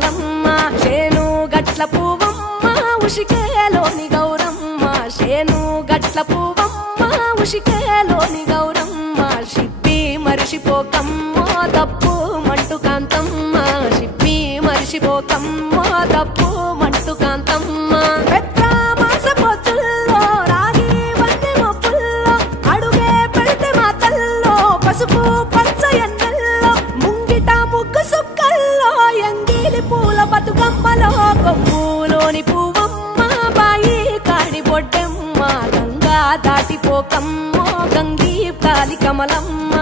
కమలమ్మ శేను గట్ల పువ్వమ్మ ఉషికేలోని గౌరమ్మ శేను గట్ల పువ్వమ్మ ఉషికేలోని గౌరమ్మ షిప్పి మరిషిపోకమ్మో తప్పు మంటు కాంతమ్మ షిప్పి మరిషిపోకమ్మో తప్పు మంటు కాంతమ్మ పెద్ద మాస పొత్తుల్లో రాగి వంటి మొప్పుల్లో అడుగే పెడితే మాతల్లో పసుపు పచ్చ ఎన్నెల్లో ముంగిట ముగ్గు సుక్కల్లో ఎంగిలి పూల బతుకమ్మలో కొమ్ములోని పువ్వమ్మ బాయి కాడి బొడ్డెమ్మ గంగా దాటిపోకమ్మో గంగీ కాలి కమలమ్మ